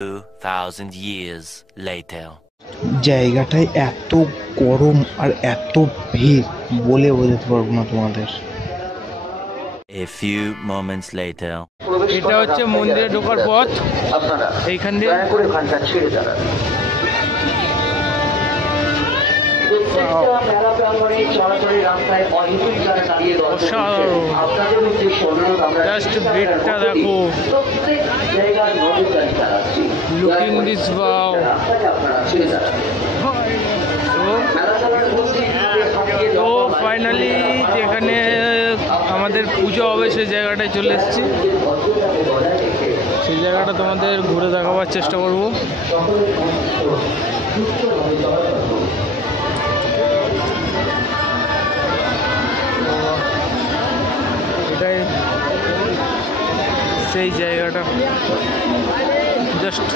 2000 years later. জায়গাটায় এত গরম আর এত ভিড় বলে বোঝাতে পারবো না তোমাদের। A few moments later. এটা হচ্ছে মন্দিরে ঢোকার পথ। এইখান দিয়ে জাস্ট ভিড়টা দেখো, লুকিং দিস ওয়াও। তো ফাইনালি যেখানে আমাদের পুজো হবে সেই জায়গাটায় চলে এসেছি। সেই জায়গাটা তোমাদের ঘুরে দেখাবার চেষ্টা করব। এটাই সেই জায়গাটা, জাস্ট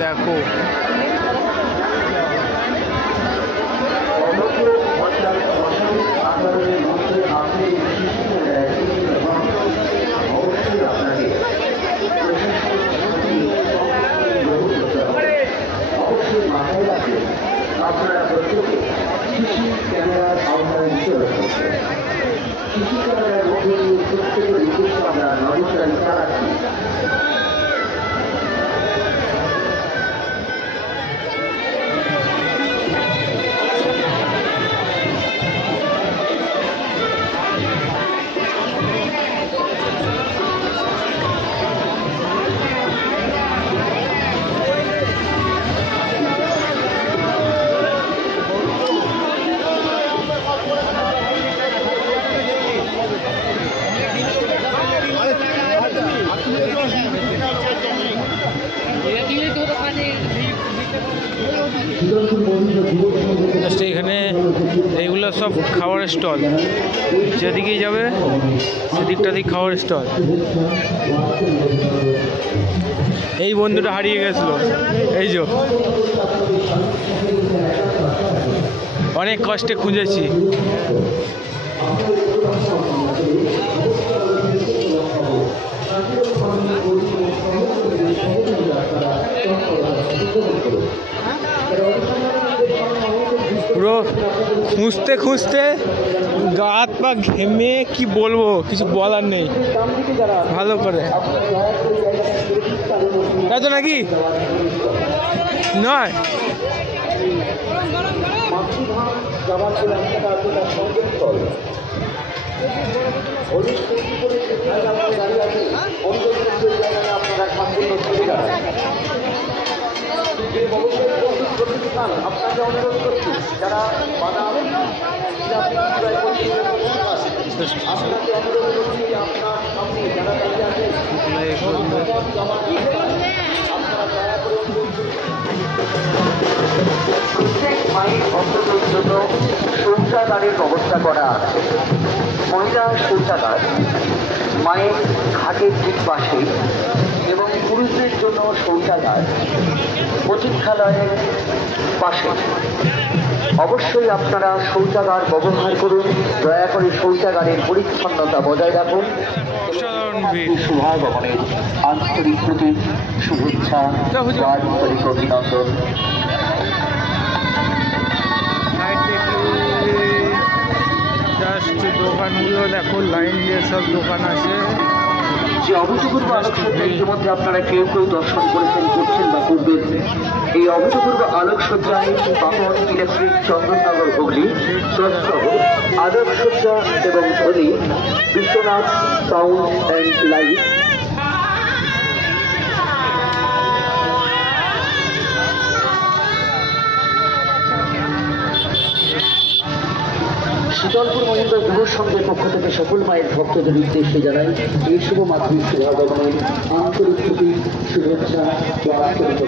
দেখো। আপনারা প্রত্যেকে শিশু ক্যামেরার আওতায় রয়েছে। শিশু ক্যামেরার মধ্যে দিয়ে প্রত্যেকের উদ্দেশ্যে আমরা নজরদারি চালাচ্ছি। জাস্ট এখানে এইগুলো সব খাবারের স্টল, যেদিকেই যাবে সেদিকটাতেই খাবারের স্টল। এই বন্ধুটা হারিয়ে গেছিল, এই যে অনেক কষ্টে খুঁজেছি। পুরো খুঁজতে খুঁজতে গা হাত পা ঘেমে কি বলবো, কিছু বলার নেই। ভালো করে তাই তো নাকি নয়? আপনাকে অনুরোধ করছি, যারা বাদাম আপনাকে অনুরোধ করছি, আপনার সামনে যারা দাঁড়িয়ে আছেন আপনারা দয়া করে প্রত্যেক মায়ের ভক্তদের জন্য শৌচাগারের ব্যবস্থা করা আছে। মহিলা শৌচাগার মায়ের ঘাটের ঠিক পাশে এবং পুরুষদের জন্য শৌচাগার প্রতীক্ষালয়ের পাশে। অবশ্যই আপনারা শৌচাগার ব্যবহার করুন। দয়া করে শৌচাগারের পরিচ্ছন্নতা বজায় রাখুন। শুভাগমনের আন্তরিক প্রতি শুভেচ্ছা, আন্তরিক অভিনন্দন। জাস্ট দোকানগুলো দেখো, লাইন দিয়ে সব দোকান আছে। যে অভূতপূর্ব আলোকসজ্জা ইতিমধ্যে আপনারা কেউ কেউ দর্শন করেছেন, করছেন বা করবেন। এই অভূতপূর্ব আলোকসজ্জায় বাপন ইলেকট্রিক, চন্দননগর, হুগলি সহ আলোকসজ্জা এবং ধ্বনি, Biswanath sound and light, Shitalpur Mahindra যুব সংঘের পক্ষ থেকে সকল মায়ের ভক্তদের উদ্দেশ্যে জানাই এই শুভ মাতৃ শুভাগমনের আন্তরিক শুভেচ্ছা ও আন্তরিক